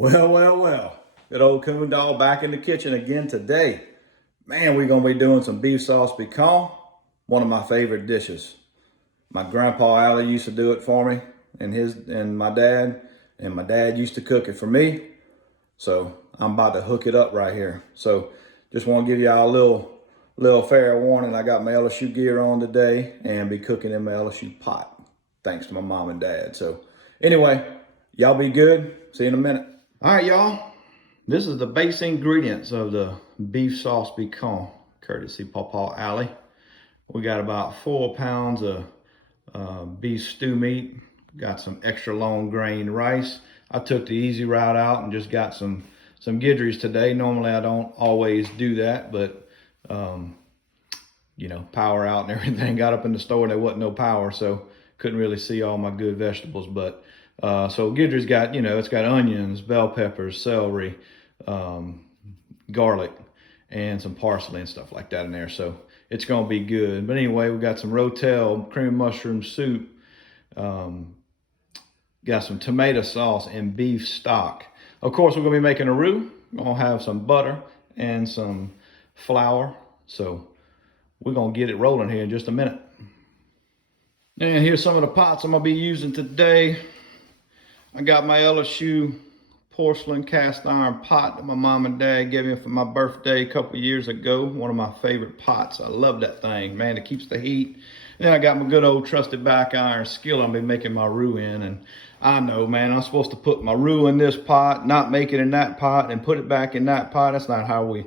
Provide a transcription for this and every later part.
Well. Good old coon dog back in the kitchen again today. Man, we're going to be doing some beef sauce piquant, one of my favorite dishes. My grandpa Allie used to do it for me and my dad used to cook it for me. So I'm about to hook it up right here. So just want to give y'all a little fair warning. I got my LSU gear on today and be cooking in my LSU pot. Thanks to my mom and dad. So anyway, y'all be good. See you in a minute. All right, y'all. This is the base ingredients of the beef sauce piquant, courtesy Pawpaw Alley. We got about 4 pounds of beef stew meat. Got some extra long grain rice. I took the easy route out and just got some Guidry's today. Normally I don't always do that, but you know, power out and everything. Got up in the store and there wasn't no power, so couldn't really see all my good vegetables. But so Guidry's got, you know, it's got onions, bell peppers, celery, garlic, and some parsley and stuff like that in there. So it's gonna be good. But anyway, we got some rotel, cream mushroom soup, got some tomato sauce and beef stock. Of course, we're gonna be making a roux. We're gonna have some butter and some flour. So we're gonna get it rolling here in just a minute. And here's some of the pots I'm gonna be using today. I got my LSU porcelain cast iron pot that my mom and dad gave me for my birthday a couple years ago. One of my favorite pots. I love that thing, man. It keeps the heat. Then I got my good old trusted back iron skillet I'll be making my roux in. And I know, man, I'm supposed to put my roux in this pot, not make it in that pot, and put it back in that pot. That's not how we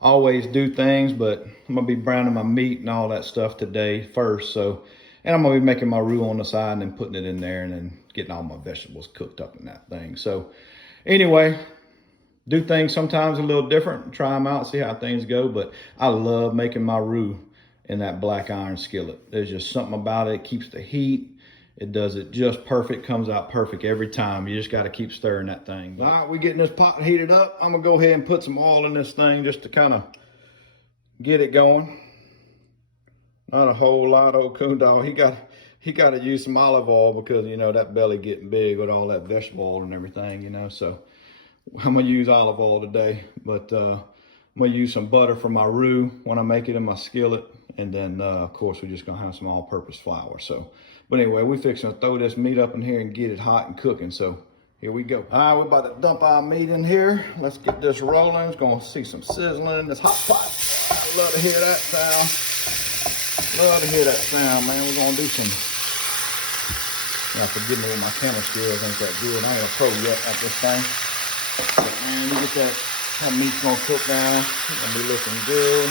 always do things, but I'm gonna be browning my meat and all that stuff today first. So, and I'm gonna be making my roux on the side and then putting it in there and then getting all my vegetables cooked up in that thing. So anyway, do things sometimes a little different, try them out, see how things go. But I love making my roux in that black iron skillet. There's just something about it. It keeps the heat. It does it just perfect, comes out perfect every time. You just got to keep stirring that thing. All right, we're getting this pot heated up. I'm gonna go ahead and put some oil in this thing just to kind of get it going. Not a whole lot, old coon dog. He got to use some olive oil because, you know, that belly getting big with all that vegetable oil and everything, you know. So I'm gonna use olive oil today, but I'm gonna use some butter for my roux when I make it in my skillet. And then of course we're just gonna have some all-purpose flour. So, but anyway, we're fixing to throw this meat up in here and get it hot and cooking. So here we go. All right, we're about to dump our meat in here. Let's get this rolling. It's gonna see some sizzling in this hot pot. I love to hear that sound. Love to hear that sound, man. We're gonna do some, forgive me with my camera skills ain't that good. I ain't a pro yet at this thing. But man, you get that meat's gonna cook down. It's gonna be looking good.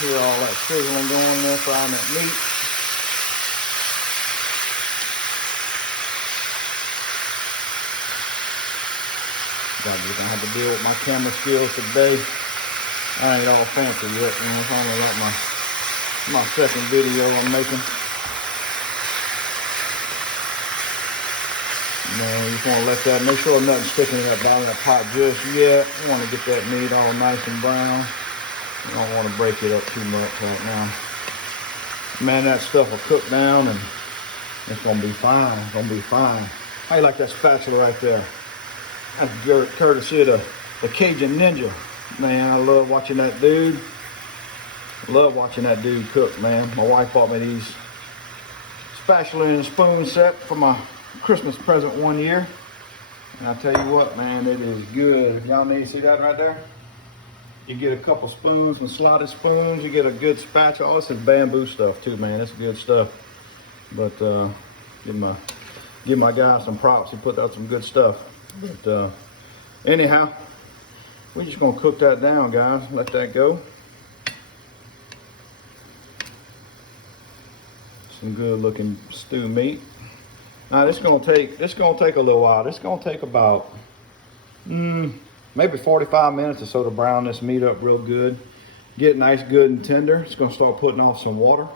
Hear all that sizzling going there, frying that meat. You're gonna have to deal with my camera skills today. I ain't all fancy yet, you know. It's only like my second video I'm making. Man, you just want to let that, make sure nothing's sticking in that bottom of the pot just yet. You want to get that meat all nice and brown. You don't want to break it up too much right now. Man, that stuff will cook down and it's going to be fine. It's going to be fine. How you like that spatula right there? That's courtesy of the Cajun Ninja. Man, I love watching that dude. Love watching that dude cook, man. My wife bought me these spatula and spoon set for my Christmas present one year. And I tell you what, man, it is good. Y'all need to see that right there? You get a couple spoons, some slotted spoons. You get a good spatula. Oh, this is bamboo stuff too, man. It's good stuff. But give my guy some props. He put out some good stuff. But anyhow, we're just gonna cook that down, guys. Let that go. Some good looking stew meat. Now this gonna take a little while. This gonna take about maybe 45 minutes or so to brown this meat up real good. Get nice, good and tender. It's gonna start putting off some water.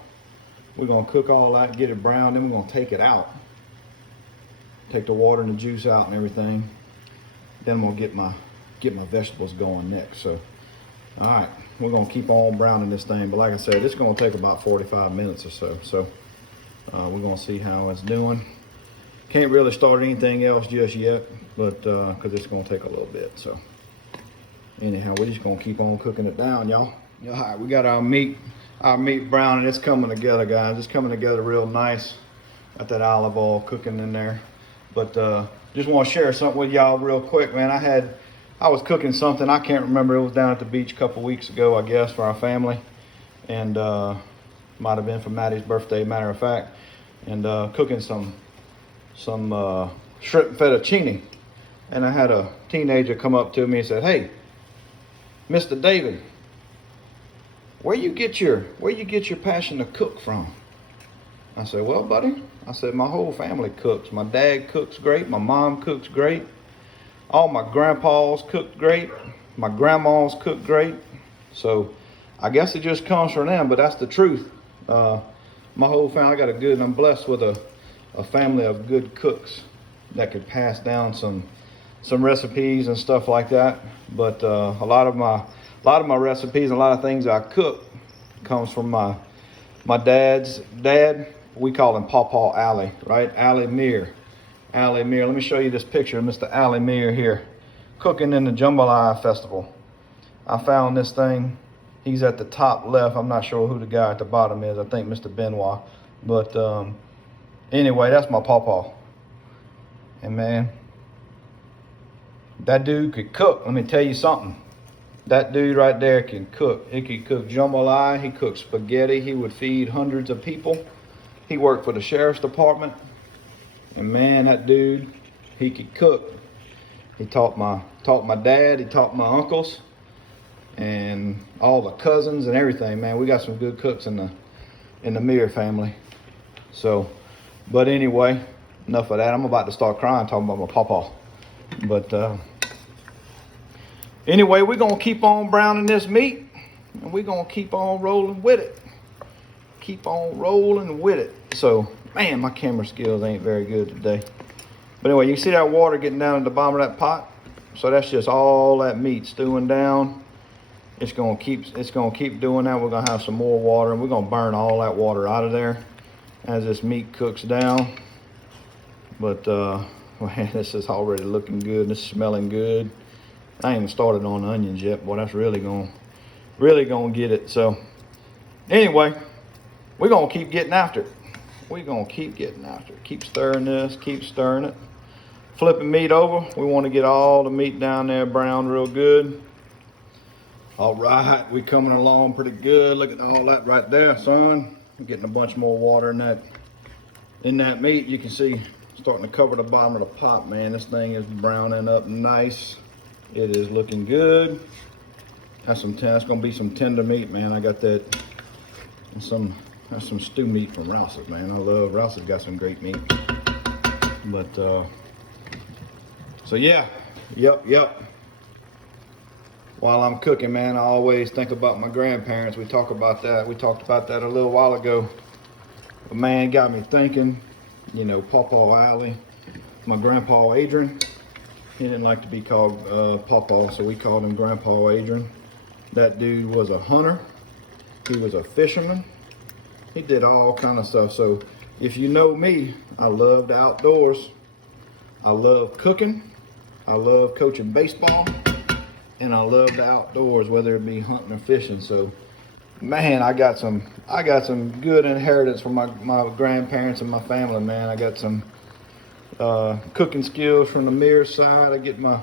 We're gonna cook all that, get it brown, then we're gonna take it out. Take the water and the juice out and everything. Then I'm gonna get my vegetables going next. So, all right, we're gonna keep on browning this thing. But like I said, it's gonna take about 45 minutes or so. So we're gonna see how it's doing. can't really start anything else just yet, but because it's gonna take a little bit. So anyhow, we're just gonna keep on cooking it down, y'all. All right, we got our meat brown, and it's coming together, guys. It's coming together real nice. Got that olive oil cooking in there. But just want to share something with y'all real quick, man. I was cooking something, I can't remember. It was down at the beach a couple weeks ago, I guess, for our family, and might have been for Maddie's birthday, matter of fact, and cooking some shrimp fettuccine. And I had a teenager come up to me and said, "Hey, Mr. David, where you get your passion to cook from?" I said, "Well, buddy," I said, "my whole family cooks. My dad cooks great. My mom cooks great. All my grandpas cooked great. My grandmas cooked great. So I guess it just comes from them, but that's the truth. My whole family, I'm blessed with a family of good cooks that could pass down some recipes and stuff like that. But a lot of my recipes, a lot of things I cook comes from my dad's dad. We call him Pawpaw Alley, right? Alley Meir. Let me show you this picture of Mr. Alley Meir here, cooking in the Jambalaya Festival. I found this thing. He's at the top left. I'm not sure who the guy at the bottom is. I think Mr. Benoit. But anyway, that's my Pawpaw. And man, that dude could cook. Let me tell you something. That dude right there can cook. He could cook jambalaya. He cooked spaghetti. He would feed hundreds of people. He worked for the sheriff's department. And man, that dude, he could cook. He taught my dad. He taught my uncles and all the cousins and everything. Man, we got some good cooks in the Meir family. So, but anyway, enough of that. I'm about to start crying talking about my pawpaw. But anyway, we're going to keep on browning this meat, and we're going to keep on rolling with it. Keep on rolling with it. So, man, my camera skills ain't very good today. But anyway, you see that water getting down at the bottom of that pot? So that's just all that meat stewing down. It's going to keep doing that. We're going to have some more water, and we're going to burn all that water out of there as this meat cooks down. But man, this is already looking good. This is smelling good. I ain't even started on the onions yet. Boy, that's really going to get it. So anyway, we're going to keep getting after it. We're going to keep getting after it. Keep stirring this, keep stirring it. Flipping meat over. We want to get all the meat down there browned real good. All right, we coming along pretty good. Look at all that right there, son. We're getting a bunch more water in that meat. You can see starting to cover the bottom of the pot, man. This thing is browning up nice. It is looking good. That's gonna be some tender meat, man. I got that. That's some stew meat from Rouse's, man. I love Rouse's. Got some great meat. But so yeah, yep. While I'm cooking, man, I always think about my grandparents. We talked about that a little while ago. But man, got me thinking. You know, Pawpaw Alley. My grandpa Adrian. He didn't like to be called Pawpaw, so we called him Grandpa Adrian. That dude was a hunter. He was a fisherman. He did all kind of stuff. So if you know me, I love the outdoors. I love cooking. I love coaching baseball. And I love the outdoors, whether it be hunting or fishing. So man, I got some good inheritance from my grandparents and my family, man. I got some cooking skills from the Meir side. I get my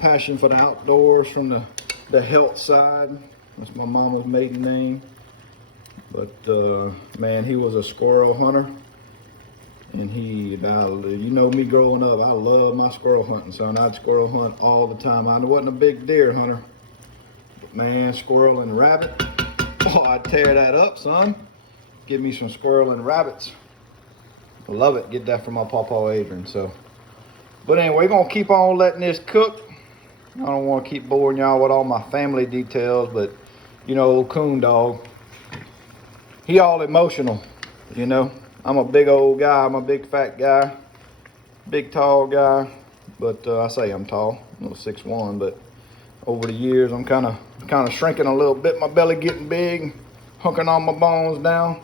passion for the outdoors from the health side. That's my mama's maiden name. But man, he was a squirrel hunter, and you know me growing up, I love my squirrel hunting, son. I'd squirrel hunt all the time. I wasn't a big deer hunter, but man, squirrel and rabbit, oh, I'd tear that up, son. Give me some squirrel and rabbits. I love it. Get that from my Pawpaw Adrian. So, but anyway, we're gonna keep on letting this cook. I don't want to keep boring y'all with all my family details, but you know, old coon dog, he all emotional, you know. I'm a big old guy. I'm a big fat guy, big tall guy. But I say I'm tall, I'm 6'1", but over the years I'm kind of shrinking a little bit. My belly getting big, hunking all my bones down.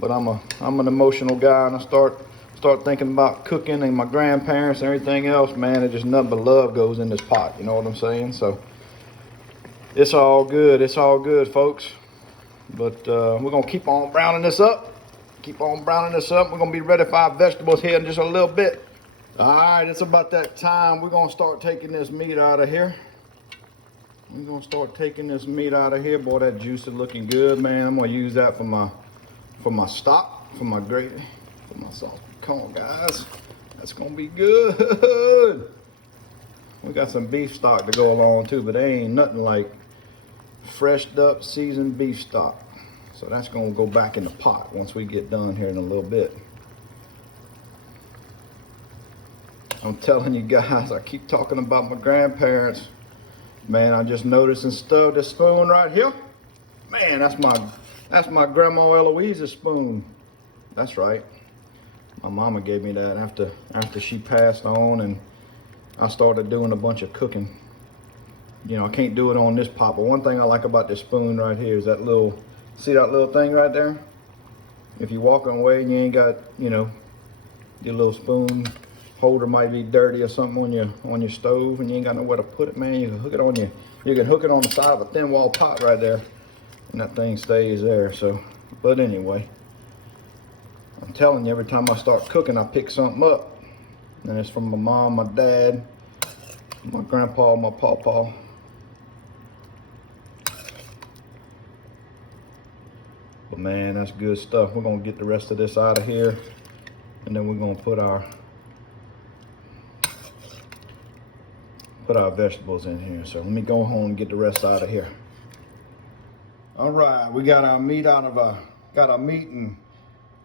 But I'm an emotional guy, and I start start thinking about cooking and my grandparents and everything else, man, it just nothing but love goes in this pot. You know what I'm saying? So it's all good. It's all good, folks. But we're gonna keep on browning this up. Keep on browning this up. We're gonna be ready for our vegetables here in just a little bit. All right, it's about that time. We're gonna start taking this meat out of here. We're gonna start taking this meat out of here. Boy, that juice is looking good, man. I'm gonna use that for my stock, for my gravy, for my sauce piquant, guys. That's gonna be good. We got some beef stock to go along too, but there ain't nothing like freshed up, seasoned beef stock. So that's gonna go back in the pot once we get done here in a little bit. I'm telling you guys, I keep talking about my grandparents. Man, I just noticed and stubbed this spoon right here. Man, that's my grandma Eloise's spoon. That's right. My mama gave me that after she passed on, and I started doing a bunch of cooking. You know, I can't do it on this pot, but one thing I like about this spoon right here is that little, see that little thing right there? If you're walking away and you ain't got, you know, your little spoon holder might be dirty or something on your stove and you ain't got nowhere to put it, man, you can hook it on the side of a thin wall pot right there, and that thing stays there. So, but anyway, I'm telling you, every time I start cooking, I pick something up, and it's from my mom, my dad, my grandpa, my pawpaw. But man, that's good stuff. We're gonna get the rest of this out of here, and then we're gonna put our vegetables in here. So let me go home and get the rest out of here. All right, we got our meat and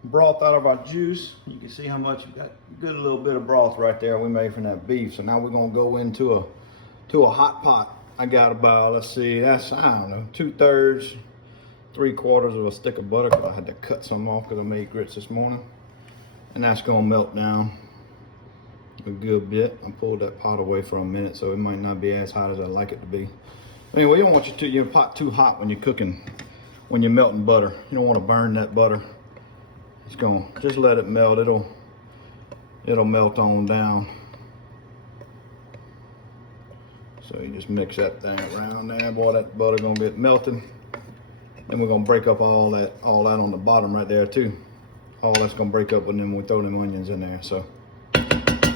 broth out of our juice. You can see how much we got, a good little bit of broth right there we made from that beef. So now we're gonna go into a hot pot. I got about, let's see, that's, I don't know, 2/3, 3/4 of a stick of butter, because I had to cut some off because I made grits this morning. And that's gonna melt down a good bit. I pulled that pot away for a minute, so it might not be as hot as I'd like it to be. Anyway, you don't want your pot too hot when you're cooking, when you're melting butter. You don't want to burn that butter. It's gonna just let it melt. It'll melt on down. So you just mix that thing around there. Boy, that butter gonna get melted. Then we're gonna break up all that on the bottom right there too. All that's gonna break up, and then we throw them onions in there. So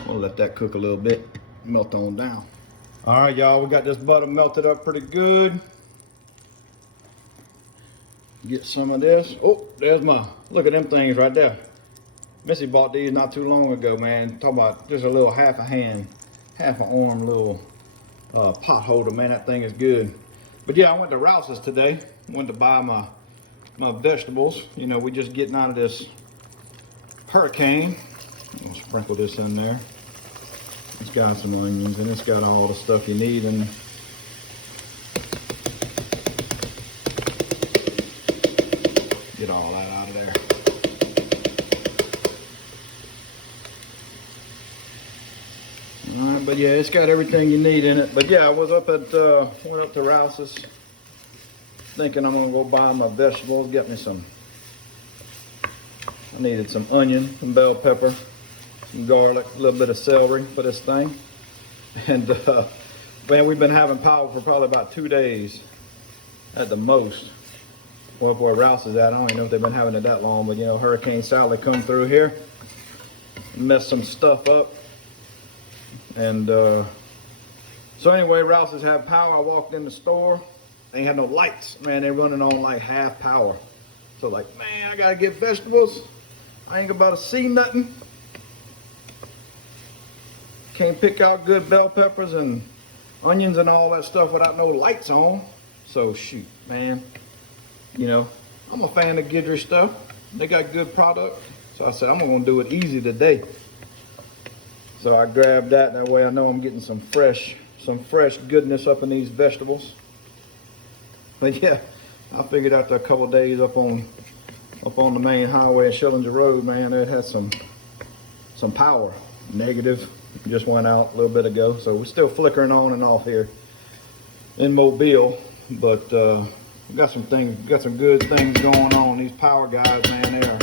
we'll let that cook a little bit, melt on down. All right, y'all, we got this butter melted up pretty good. Get some of this. Oh, there's look at them things right there. Missy bought these not too long ago, man. Talk about just a little half an arm little pot holder, man. That thing is good. But yeah, I went to Rouse's today. Went to buy my vegetables. You know, we just getting out of this hurricane. I'll sprinkle this in there. It's got some onions, and it's got all the stuff you need. And get all that out of there. All right, but yeah, it's got everything you need in it. But yeah, I was went up to Rouse's, thinking I'm gonna go buy my vegetables, get me some. I needed some onion, some bell pepper, some garlic, a little bit of celery for this thing. And man, we've been having power for probably about 2 days at the most. Well, where Rouse is at, I don't even know if they've been having it that long, but you know, Hurricane Sally come through here, messed some stuff up. And so anyway, Rouse's had power. I walked in the store, they ain't had no lights. Man, they're running on like half power. So like, man, I gotta get vegetables. I ain't about to see nothing. Can't pick out good bell peppers and onions and all that stuff without no lights on. So shoot, man. You know, I'm a fan of Gidry stuff. They got good product. So I said, I'm gonna do it easy today. So I grabbed that way I know I'm getting some fresh goodness up in these vegetables. But yeah, I figured after a couple of days up on the main highway at Schillinger Road, man, it had some power. Negative. Just went out a little bit ago. So we're still flickering on and off here in Mobile. But we got some good things going on. These power guys, man,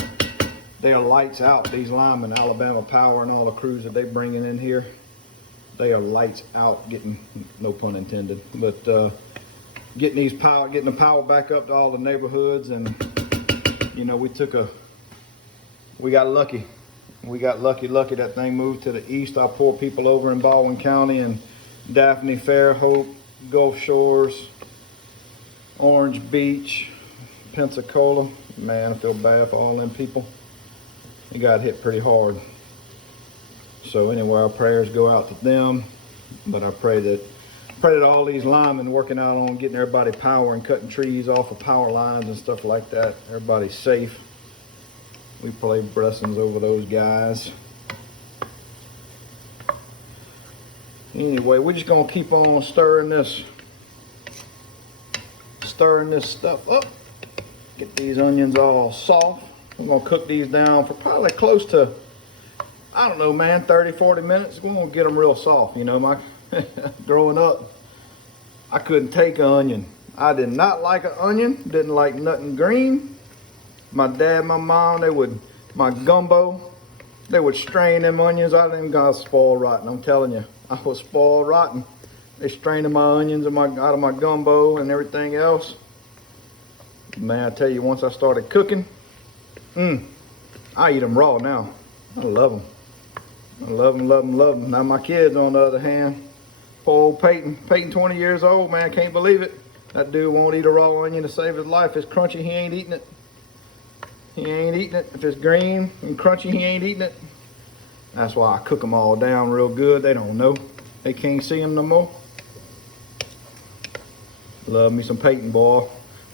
They are lights out. These linemen, Alabama Power and all the crews that they bringing in here, they are lights out, getting, no pun intended, but getting the power back up to all the neighborhoods. And you know, we got lucky. We got lucky that thing moved to the east. Our poor people over in Baldwin County and Daphne, Fairhope, Gulf Shores, Orange Beach, Pensacola. Man, I feel bad for all them people. They got hit pretty hard. So anyway, our prayers go out to them. But I pray that all these linemen working out on getting everybody power and cutting trees off of power lines and stuff like that, everybody's safe. We pray blessings over those guys. Anyway, we're just gonna keep on stirring this stuff up. Get these onions all soft. We're gonna cook these down for probably close to, I don't know, man, 30, 40 minutes. We're gonna get them real soft. You know, growing up, I couldn't take an onion. I did not like an onion, didn't like nothing green. My dad, my mom, my gumbo, they would strain them onions. I didn't got spoiled rotten, I'm telling you. I was spoiled rotten. They straining my onions out of my gumbo and everything else. Man, I tell you, once I started cooking, I eat them raw now. I love them. I love them, love them, love them. Now my kids, on the other hand, poor old Peyton, 20 years old, man, can't believe it. That dude won't eat a raw onion to save his life. It's crunchy, he ain't eating it. He ain't eating it. If it's green and crunchy, he ain't eating it. That's why I cook them all down real good. They don't know. They can't see them no more. Love me some Peyton, boy.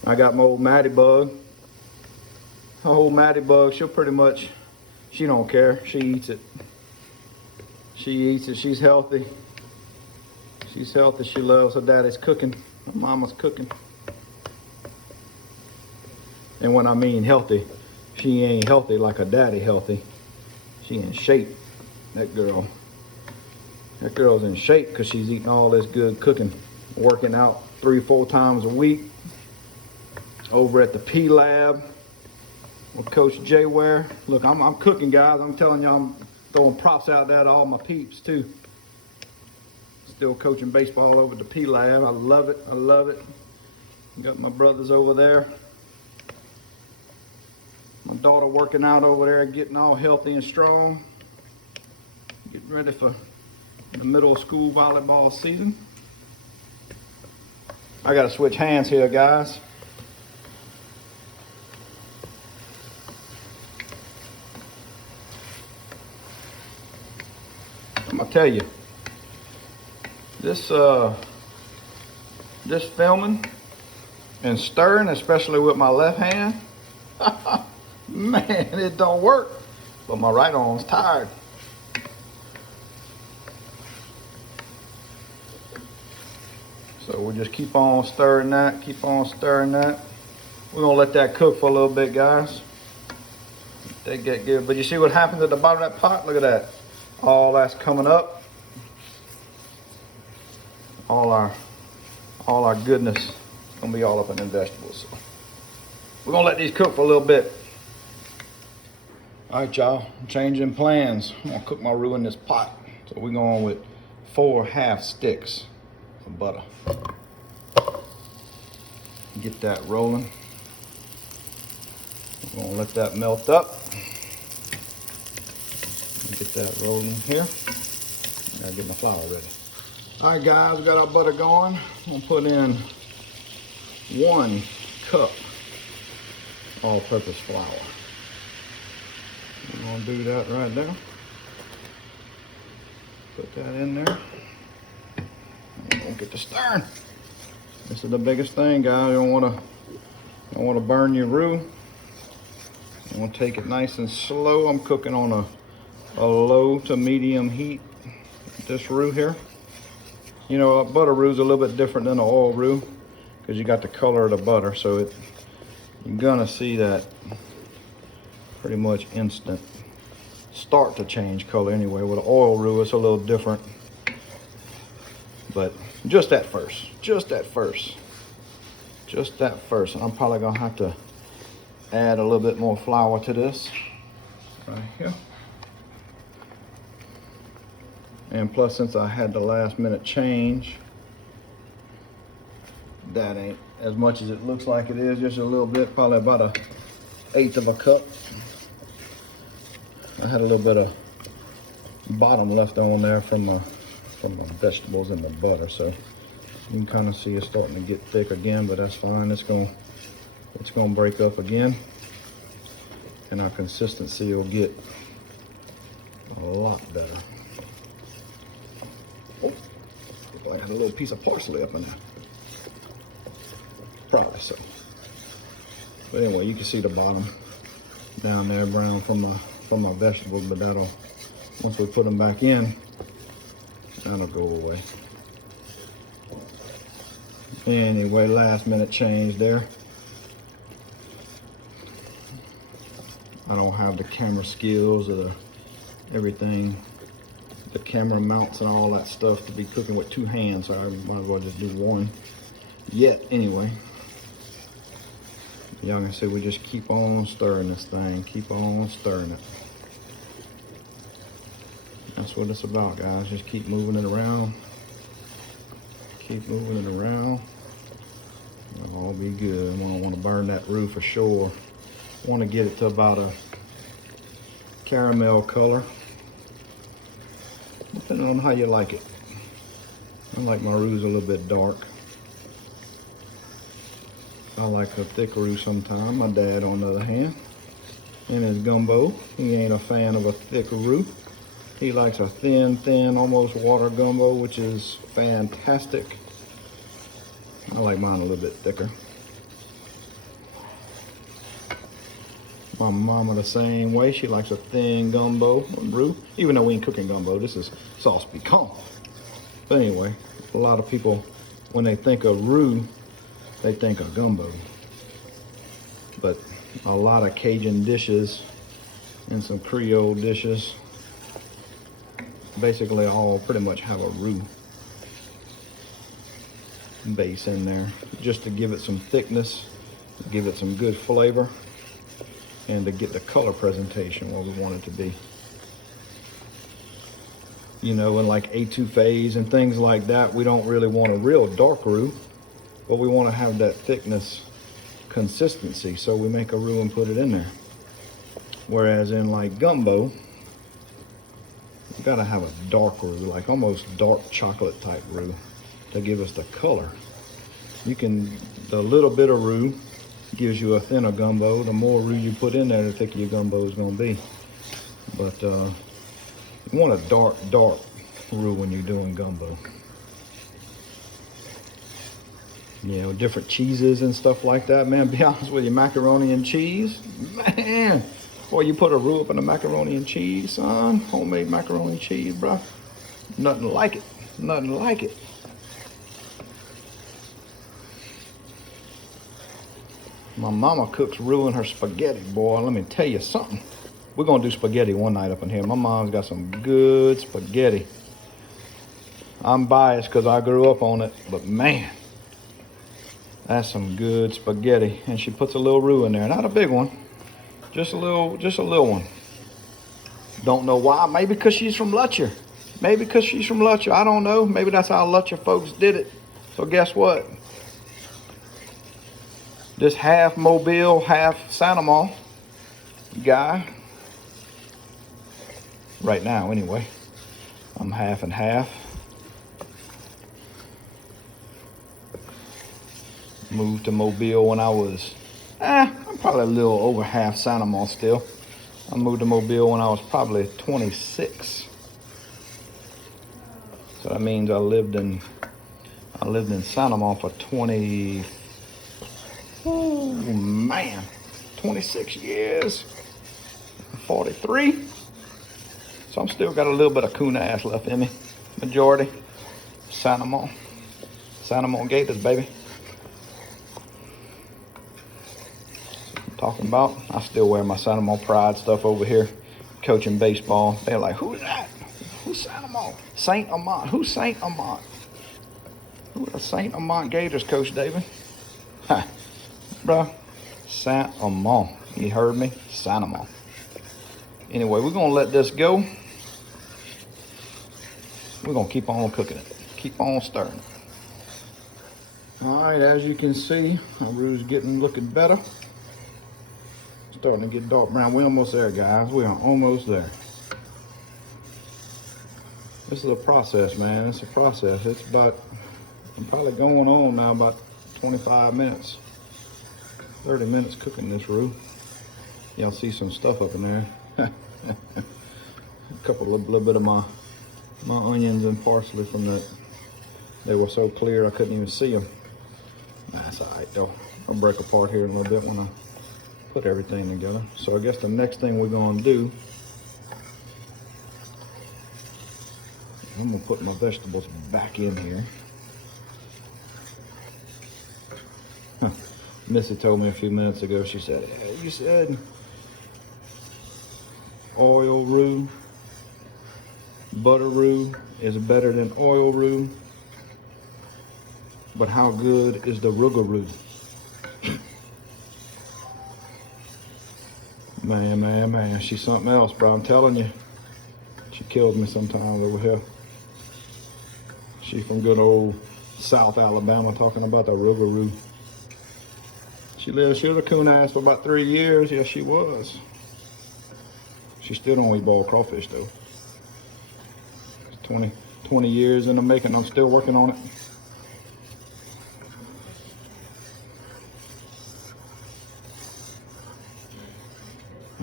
I got my old Matty Bug. Her old Matty Bug, she don't care. She eats it. She eats it. She's healthy. She's healthy. She loves her daddy's cooking. Her mama's cooking. And when I mean healthy, she ain't healthy like her daddy healthy. She in shape. That girl's in shape because she's eating all this good cooking, working out 3-4 times a week over at the P Lab with Coach J Ware. Look, I'm cooking, guys. I'm telling y'all, I'm throwing props out there to all my peeps too. Still coaching baseball over at the P Lab. I love it. I love it. Got my brothers over there. My daughter working out over there, getting all healthy and strong. Getting ready for the middle of school volleyball season. I gotta switch hands here, guys. I'm gonna tell you, this filming and stirring, especially with my left hand, man, it don't work. But my right arm's tired. So we'll just keep on stirring that, keep on stirring that. We're gonna let that cook for a little bit, guys. They get good. But you see what happens at the bottom of that pot? Look at that. All that's coming up. All our goodness gonna be all up in them vegetables. So we're gonna let these cook for a little bit. All right, y'all, I'm changing plans. I'm gonna cook my roux in this pot. So we're going with 4 half sticks of butter. Get that rolling. We're gonna let that melt up. Get that rolling here. Gotta get my flour ready. All right, guys, we got our butter going. I'm gonna put in 1 cup all-purpose flour. We're gonna do that right there. Put that in there. We're gonna get to stirring. This is the biggest thing, guys. You don't wanna burn your roux. You wanna take it nice and slow. I'm cooking on a low to medium heat. This roux here. You know, a butter roux is a little bit different than an oil roux because you got the color of the butter, so you're gonna see that pretty much instant start to change color anyway. With an oil roux, it's a little different, but just at first. And I'm probably gonna have to add a little bit more flour to this. right here. And plus, since I had the last minute change, that ain't as much as it looks like it is, just a little bit, probably about a 1/8 of a cup. I had a little bit of bottom left on there from my vegetables and the butter, so you can kind of see it's starting to get thick again, but that's fine. It's gonna break up again, and our consistency will get a lot better. Oh, looked like I had a little piece of parsley up in there. Probably so. But anyway, you can see the bottom down there brown from my vegetables, but that'll, once we put them back in, that'll go away. Anyway, last minute change there. I don't have the camera skills or everything, the camera mounts and all that stuff to be cooking with 2 hands, so I might as well just do one. Yet, anyway. Y'all can see we just keep on stirring this thing, keep on stirring it. That's what it's about, guys. Just keep moving it around. Keep moving it around. It'll all be good. I don't want to burn that roux for sure. I want to get it to about a caramel color, depending on how you like it. I like my roux a little bit dark. I like a thick roux sometimes. My dad, on the other hand, in his gumbo, he ain't a fan of a thick roux. He likes a thin, almost water gumbo, which is fantastic. I like mine a little bit thicker. My mama the same way. She likes a thin gumbo roux, even though we ain't cooking gumbo. This is sauce piquant. But anyway, a lot of people, when they think of roux, they think of gumbo. But a lot of Cajun dishes and some Creole dishes basically all pretty much have a roux base in there, just to give it some thickness, give it some good flavor, and to get the color presentation where we want it to be. You know, in like etouffees and things like that, we don't really want a real dark roux, but we want to have that thickness consistency, so we make a roux and put it in there. Whereas in like gumbo, you gotta have a dark roux, like almost dark chocolate type roux, to give us the color. The little bit of roux gives you a thinner gumbo. The more roux you put in there, the thicker your gumbo is gonna be. But you want a dark roux when you're doing gumbo. You know, different cheeses and stuff like that, man. Be honest with you, macaroni and cheese, man. Boy, you put a roux up in the macaroni and cheese, son. Homemade macaroni and cheese, bro. Nothing like it. Nothing like it. My mama cooks roux in her spaghetti, boy. Let me tell you something. We're gonna do spaghetti one night up in here. My mom's got some good spaghetti. I'm biased because I grew up on it, but man, that's some good spaghetti. And she puts a little roux in there. Not a big one. Just a little one. Don't know why. Maybe because she's from Lutcher. Maybe because she's from Lutcher. I don't know. Maybe that's how Lutcher folks did it. So guess what? This half Mobile, half Sanama guy. Right now, anyway. I'm half and half. Moved to Mobile when I was, I'm probably a little over half Sanama still. I moved to Mobile when I was probably 26. So that means I lived in Sanama for 26 years. 43. So I'm still got a little bit of coon ass left in me. Majority Sanama Gators, baby. Talking about, I still wear my Sanama Pride stuff over here, coaching baseball. They're like, who's that? Who's Sanama? Saint Amant. Who's Saint Amant? Who are Saint Amant Gators, Coach David? Ha, bruh, Saint Amant. You heard me? Sanama. Anyway, we're gonna let this go. We're gonna keep on cooking it. Keep on stirring. All right, as you can see, our roux's looking better. Starting to get dark brown. We're almost there, guys. We are almost there. This is a process, man. It's a process. It's about, I'm probably going on now about 25 minutes, 30 minutes cooking this roux. Y'all see some stuff up in there. A little bit of my onions and parsley from that. They were so clear I couldn't even see them. That's all right though. I'll break apart here in a little bit when I put everything together. So I guess the next thing we're gonna do, I'm gonna put my vegetables back in here. Missy told me a few minutes ago, she said, hey, you said oil roux, butter roux is better than oil roux, but how good is the roux? Man, she's something else, bro. I'm telling you. She kills me sometimes over here. She from good old South Alabama talking about the roux. She lived Sugar Coon ass for about 3 years. Yes, she was. She still don't eat boiled crawfish though. 20 years in the making. I'm still working on it.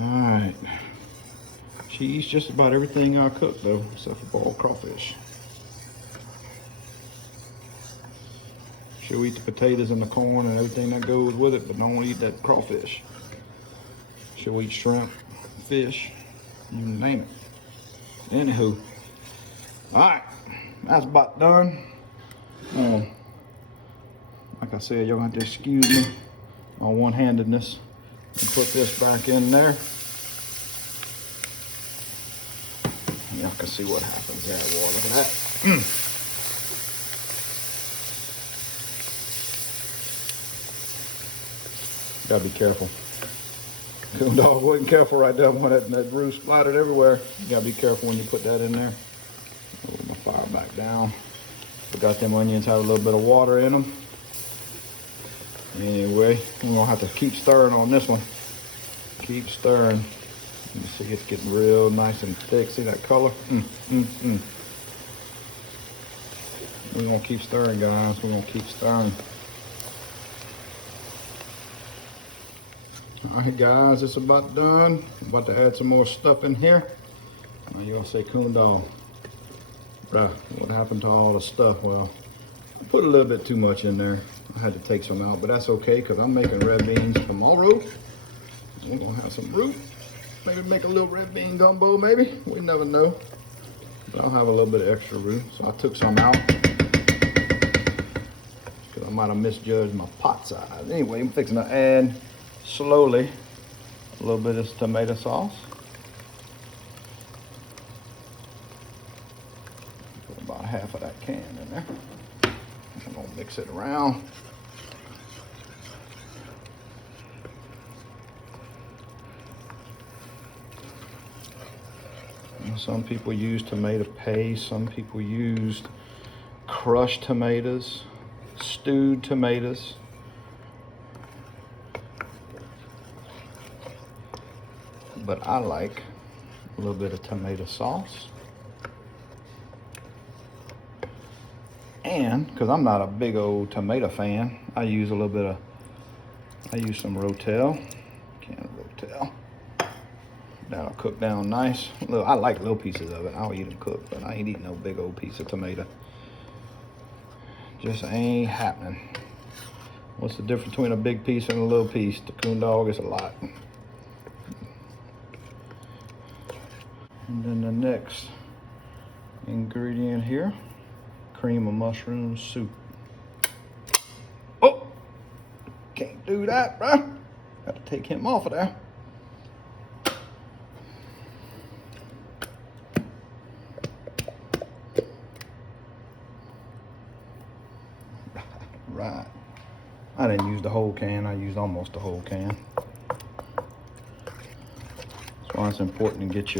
All right. She eats just about everything I cook though, except for boiled crawfish. She'll eat the potatoes and the corn and everything that goes with it, but don't eat that crawfish. She'll eat shrimp, fish, you name it. Anywho, all right, that's about done. Like I said, y'all have to excuse me on one-handedness. And put this back in there. Y'all can see what happens there, boy. Look at that. Gotta be careful. Coon dog wasn't careful right there when that roux splattered everywhere. You gotta be careful when you put that in there. Put my fire back down. Forgot them onions have a little bit of water in them. Anyway, we're gonna have to keep stirring on this one. Keep stirring. You see it's getting real nice and thick. See that color? We're gonna keep stirring, guys. We're gonna keep stirring. All right, guys, it's about done. I'm about to add some more stuff in here. Now you're gonna say, Coon dog, bruh, what happened to all the stuff? Well, I put a little bit too much in there. I had to take some out, but that's okay because I'm making red beans tomorrow. We're gonna have some roux. Maybe make a little red bean gumbo, maybe. We never know. But I'll have a little bit of extra roux. So I took some out because I might have misjudged my pot size. Anyway, I'm fixing to add slowly a little bit of tomato sauce. Put about half of that can in there. I'm gonna mix it around. Some people use tomato paste, some people use crushed tomatoes, stewed tomatoes. But I like a little bit of tomato sauce. And, because I'm not a big old tomato fan, I use some Rotel, can of Rotel. That'll cook down nice. I like little pieces of it. I'll eat them cooked, but I ain't eating no big old piece of tomato. Just ain't happening. What's the difference between a big piece and a little piece? The Coon dog is a lot. And then the next ingredient here, cream of mushroom soup. Oh, can't do that, bruh. Got to take him off of there. Right. I didn't use the whole can. I used almost the whole can. So why it's important to get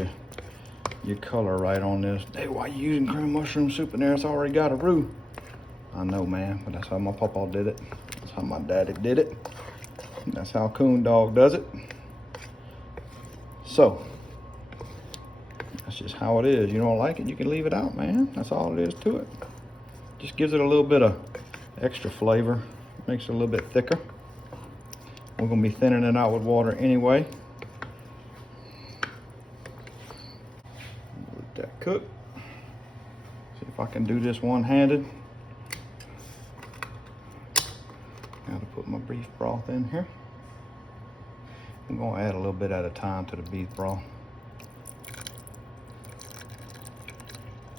your color right on this. Hey, why you using cream mushroom soup in there? It's already got a roux. I know, man, but that's how my papa did it. That's how my daddy did it. That's how Coon Dog does it. So, that's just how it is. You don't like it, you can leave it out, man. That's all it is to it. Just gives it a little bit of extra flavor. Makes it a little bit thicker. We're gonna be thinning it out with water anyway. Let that cook. See if I can do this one-handed. Gotta put my beef broth in here. I'm gonna add a little bit at a time to the beef broth.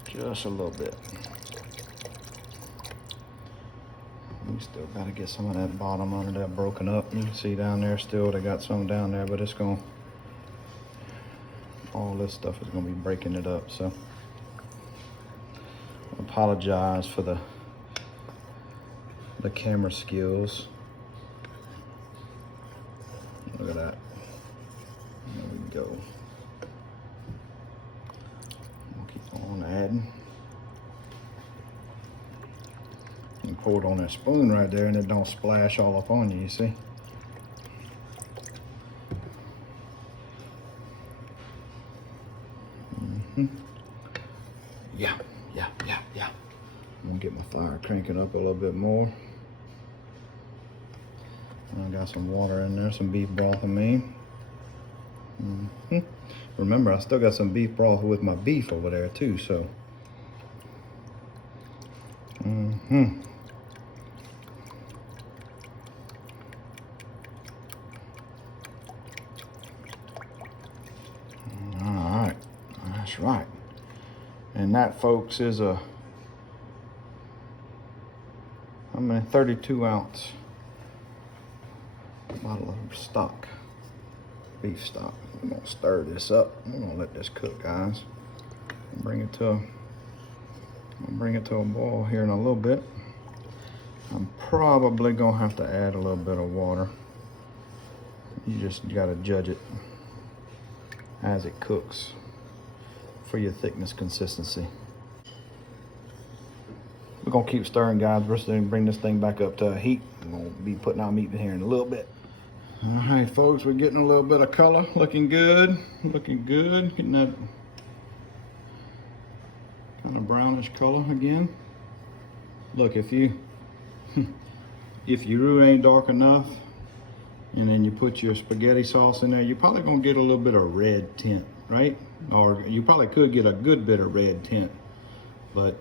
Just a little bit. We still gotta get some of that bottom under that broken up. You can see down there still, they got some down there, but it's gonna, all this stuff is gonna be breaking it up, so. I apologize for the camera skills. Look at that. There we go. I'll keep on adding. You can pour it on that spoon right there and it don't splash all up on you, you see? Yeah. I'm gonna get my fire cranking up a little bit more. I got some water in there, some beef broth in me. Remember, I still got some beef broth with my beef over there too, so. All right, that's right. And that, folks, is a, 32 ounce bottle of stock, beef stock. I'm gonna stir this up. I'm gonna let this cook, guys. Bring it to a boil here in a little bit. I'm probably gonna have to add a little bit of water. You just gotta judge it as it cooks for your thickness consistency. We're gonna keep stirring, guys. We're just gonna bring this thing back up to heat. I'm gonna be putting our meat in here in a little bit. All right, folks, we're getting a little bit of color. Looking good, Getting that kind of brownish color again. Look, if your roux ain't dark enough, and then you put your spaghetti sauce in there, you're probably gonna get a little bit of red tint, right? Or you probably could get a good bit of red tint, but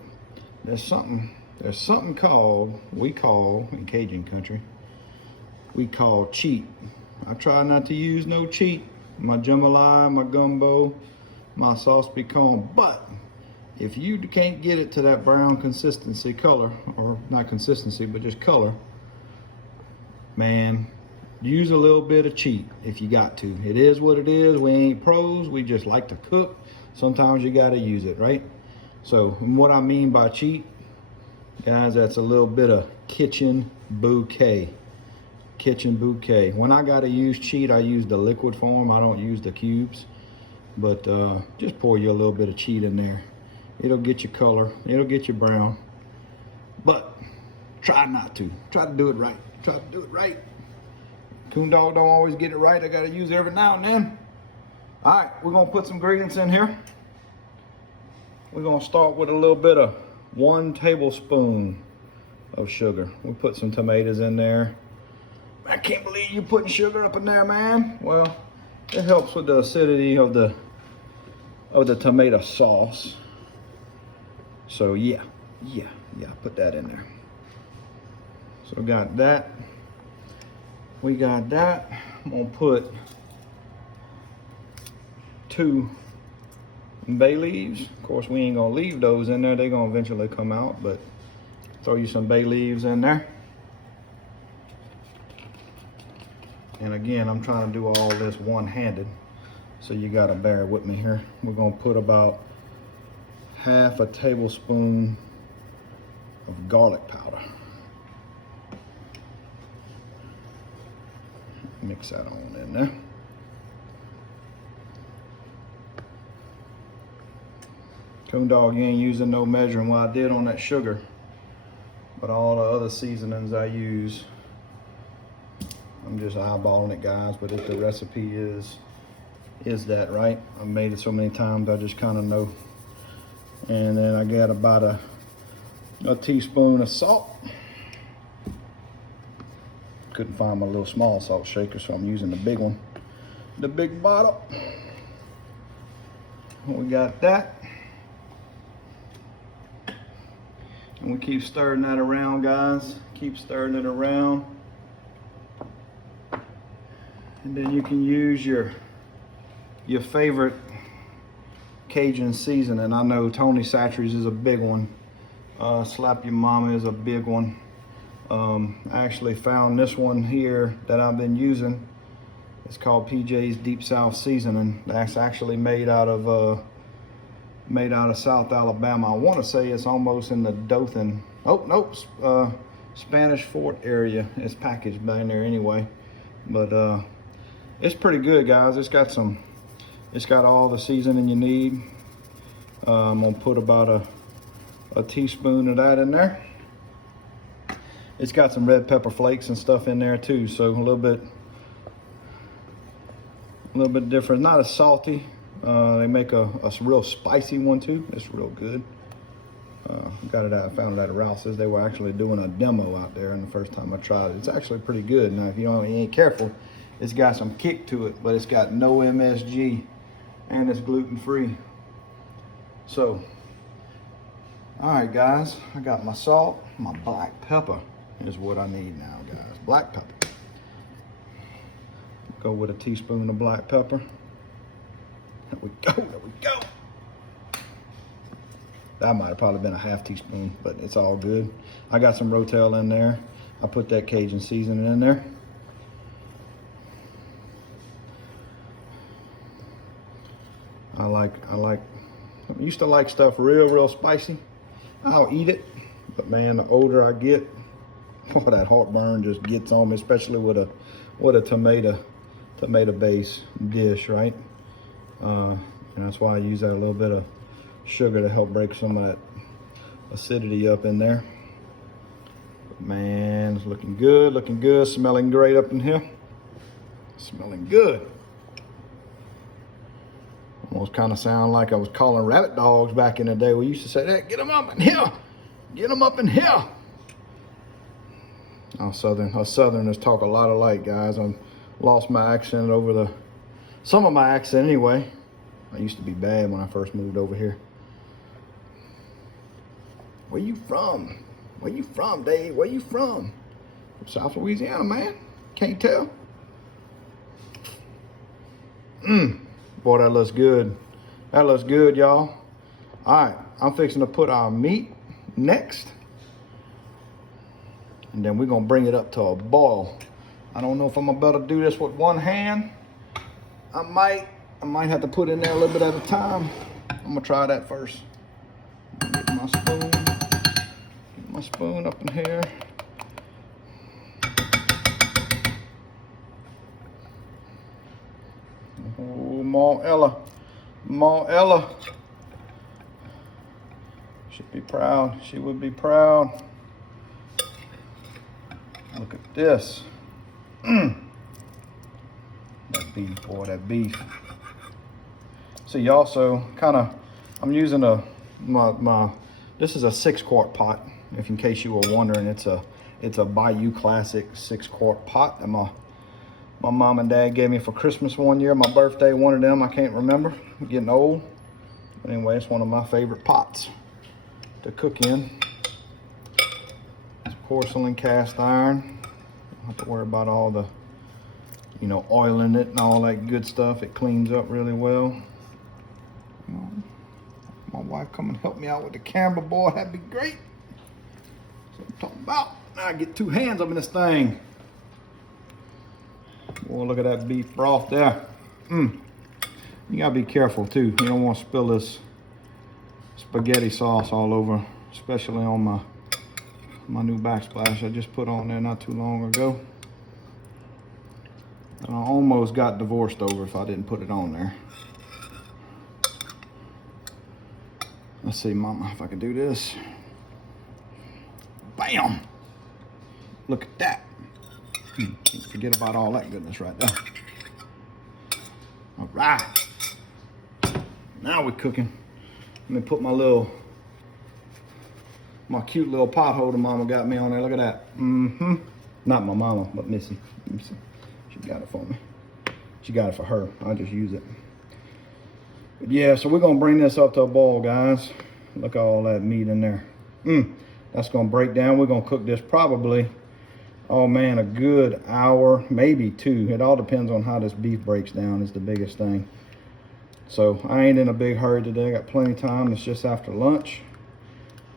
there's something called, we call, in Cajun country, we call cheat. I try not to use no cheat. My jambalaya, my gumbo, my sauce piquant, but if you can't get it to that brown consistency color, or not consistency, but just color, man, use a little bit of cheat if you got to. It is what it is. We ain't pros. We just like to cook. Sometimes you got to use it, right? So what I mean by cheat, guys, that's a little bit of kitchen bouquet. When I got to use cheat, I use the liquid form. I don't use the cubes. But just pour you a little bit of cheat in there. It'll get you color. It'll get you brown. But try not to. Try to do it right. Coon Dog don't always get it right. I gotta use it every now and then. All right, we're gonna put some ingredients in here. We're gonna start with a little bit of 1 tablespoon of sugar. We'll put some tomatoes in there. I can't believe you putting sugar up in there, man. Well, it helps with the acidity of the tomato sauce. So yeah, put that in there. So we got that. I'm gonna put 2 bay leaves. Of course, we ain't gonna leave those in there. They're gonna eventually come out, but throw you some bay leaves in there. And again, I'm trying to do all this one-handed, so you gotta bear with me here. We're gonna put about 1/2 tablespoon of garlic powder. Mix that on in there. Coon Dog, you ain't using no measuring. Well, I did on that sugar, but all the other seasonings I use, I'm just eyeballing it, guys. But if the recipe is that right, I've made it so many times, I just kind of know. And then I got about a teaspoon of salt. Couldn't find my little small salt shaker, so I'm using the big one, the big bottle. We got that. And we keep stirring that around, guys. Keep stirring it around. And then you can use your favorite Cajun seasoning. I know Tony Chachere's is a big one. Slap Your Mama is a big one. I actually found this one here that I've been using. It's called PJ's Deep South Seasoning. That's actually made out of South Alabama. I want to say it's almost in the Dothan. Oh nope, Spanish Fort area. It's packaged down there anyway, but it's pretty good, guys. It's got all the seasoning you need. I'm gonna put about a teaspoon of that in there. It's got some red pepper flakes and stuff in there too, so a little bit different. Not as salty. They make a real spicy one too. It's real good. I found it at Rouse's. They were actually doing a demo out there, and the first time I tried it, it's actually pretty good. Now, if you ain't careful, it's got some kick to it, but it's got no MSG, and it's gluten-free. So, all right, guys, I got my salt. My black pepper is what I need now, guys. Black pepper. Go with a teaspoon of black pepper. There we go, there we go. That might have probably been a half teaspoon, but it's all good. I got some Rotel in there. I put that Cajun seasoning in there. I used to like stuff real spicy. I'll eat it, but man, the older I get, that heartburn just gets on me, especially with a tomato based dish, right? And that's why I use that little bit of sugar to help break some of that acidity up in there. But man, it's looking good, smelling great up in here. Smelling good. Almost kind of sound like I was calling rabbit dogs back in the day. We used to say that, get them up in here, get them up in here. Us Southerners talk a lot alike, guys. I've lost my accent some of my accent anyway. I used to be bad when I first moved over here. Where you from? Where you from, Dave? Where you from? From South Louisiana, man. Can't tell. Boy, that looks good. That looks good, y'all. All right, I'm fixing to put our meat next. And then we're gonna bring it up to a boil. I don't know if I'm about to do this with one hand. I might have to put in there a little bit at a time. I'm gonna try that first. Get my spoon up in here. Oh, Ma Ella. Should be proud. She would be proud. Look at this. That beef, boy, that beef. See, also I'm using this is a 6-quart pot. If in case you were wondering, it's a Bayou Classic 6-quart pot that my mom and dad gave me for Christmas one year. My birthday, one of them, I can't remember. I'm getting old. But anyway, it's one of my favorite pots to cook in. It's porcelain cast iron. Don't have to worry about all the, oiling it and all that good stuff. It cleans up really well. My wife come and help me out with the camera, boy, that'd be great. That's what I'm talking about. Now I get 2 hands up in this thing. Boy, look at that beef broth there. You gotta be careful too. You don't want to spill this spaghetti sauce all over, especially on my new backsplash I just put on there not too long ago. I almost got divorced over if I didn't put it on there. Let's see, mama, if I can do this. Bam! Look at that. Can't forget about all that goodness right there. All right. Now we're cooking. Let me put my cute little pot holder mama got me on there. Look at that. Not my mama, but Missy. She got it for me. She got it for her. I'll just use it. But yeah, so we're gonna bring this up to a boil, guys. Look at all that meat in there. That's gonna break down. We're gonna cook this probably, oh man, a good hour, maybe 2. It all depends on how this beef breaks down is the biggest thing. So I ain't in a big hurry today. I got plenty of time. It's just after lunch.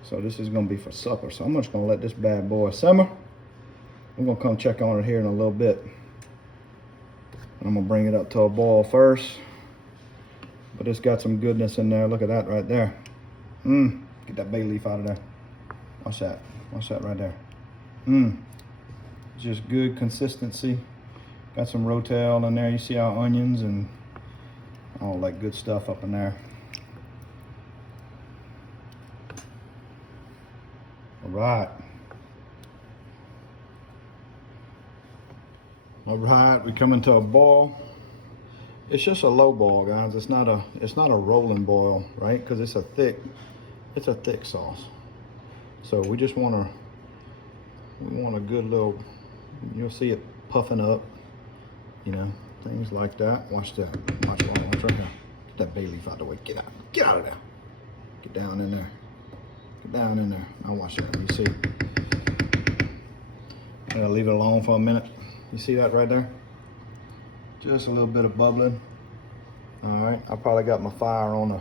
So this is gonna be for supper. So I'm just gonna let this bad boy simmer. I'm gonna come check on it here in a little bit. I'm gonna bring it up to a boil first. But it's got some goodness in there. Look at that right there. Get that bay leaf out of there. Watch that. Watch that right there. Just good consistency. Got some rotel in there. You see our onions and all that good stuff up in there. All right. All right, we come into a boil. It's just a low boil, guys. It's not a rolling boil, right? Because it's a thick sauce. So we just want a good little, you'll see it puffing up, you know, things like that. Watch that. Watch right here. Get that bay leaf out of the way. Get out of there. Get down in there. Get down in there. Now watch that. You see? I'm gonna leave it alone for a minute. You see that right there? Just a little bit of bubbling. All right, I probably got my fire on a,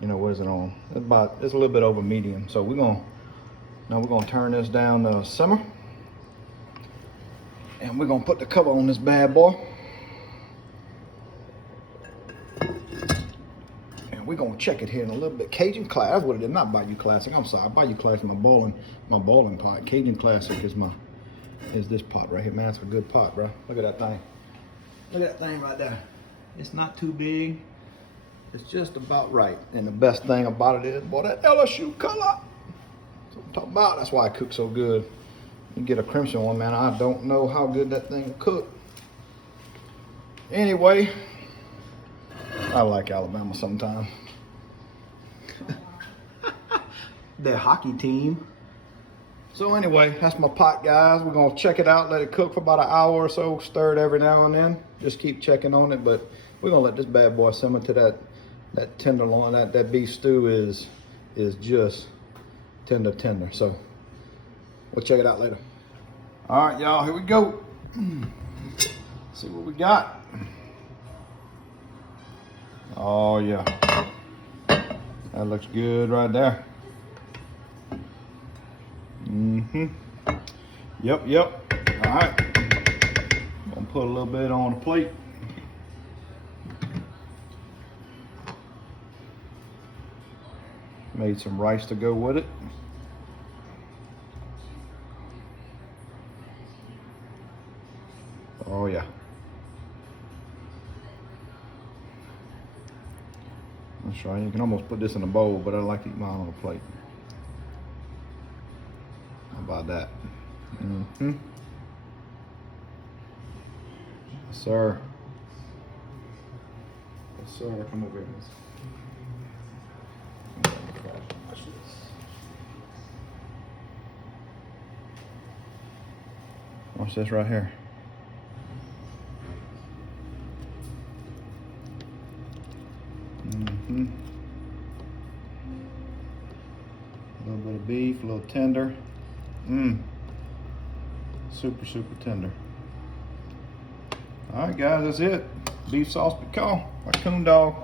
you know, what is it on? It's a little bit over medium. So we're gonna turn this down to simmer. And we're gonna put the cover on this bad boy. And we're gonna check it here in a little bit. Cajun Classic, that's what it is, not Bayou Classic. I'm sorry, Bayou Classic, my boiling pot. Cajun Classic is this pot right here. Man, that's a good pot, bro. Look at that thing. Look at that thing right there. It's not too big. It's just about right. And the best thing about it is, boy, that LSU color. That's what I'm talking about. That's why I cook so good. You get a crimson one, man. I don't know how good that thing will cook. Anyway, I like Alabama sometimes. Their hockey team. So anyway, that's my pot, guys. We're gonna check it out, let it cook for about an hour or so, stir it every now and then. Just keep checking on it, but we're gonna let this bad boy simmer to that tenderloin. That beef stew is just tender. So we'll check it out later. All right, y'all, here we go. See what we got. Oh yeah, that looks good right there. Yep. All right. Gonna put a little bit on the plate. Made some rice to go with it. Oh yeah. That's right. You can almost put this in a bowl, but I like to eat mine on a plate. How about that? Yes, sir. Yes, sir. Come over here. Watch this right here. A little bit of beef, a little tender. Super tender. All right, guys, that's it. Beef sauce piquant by Coon Dog.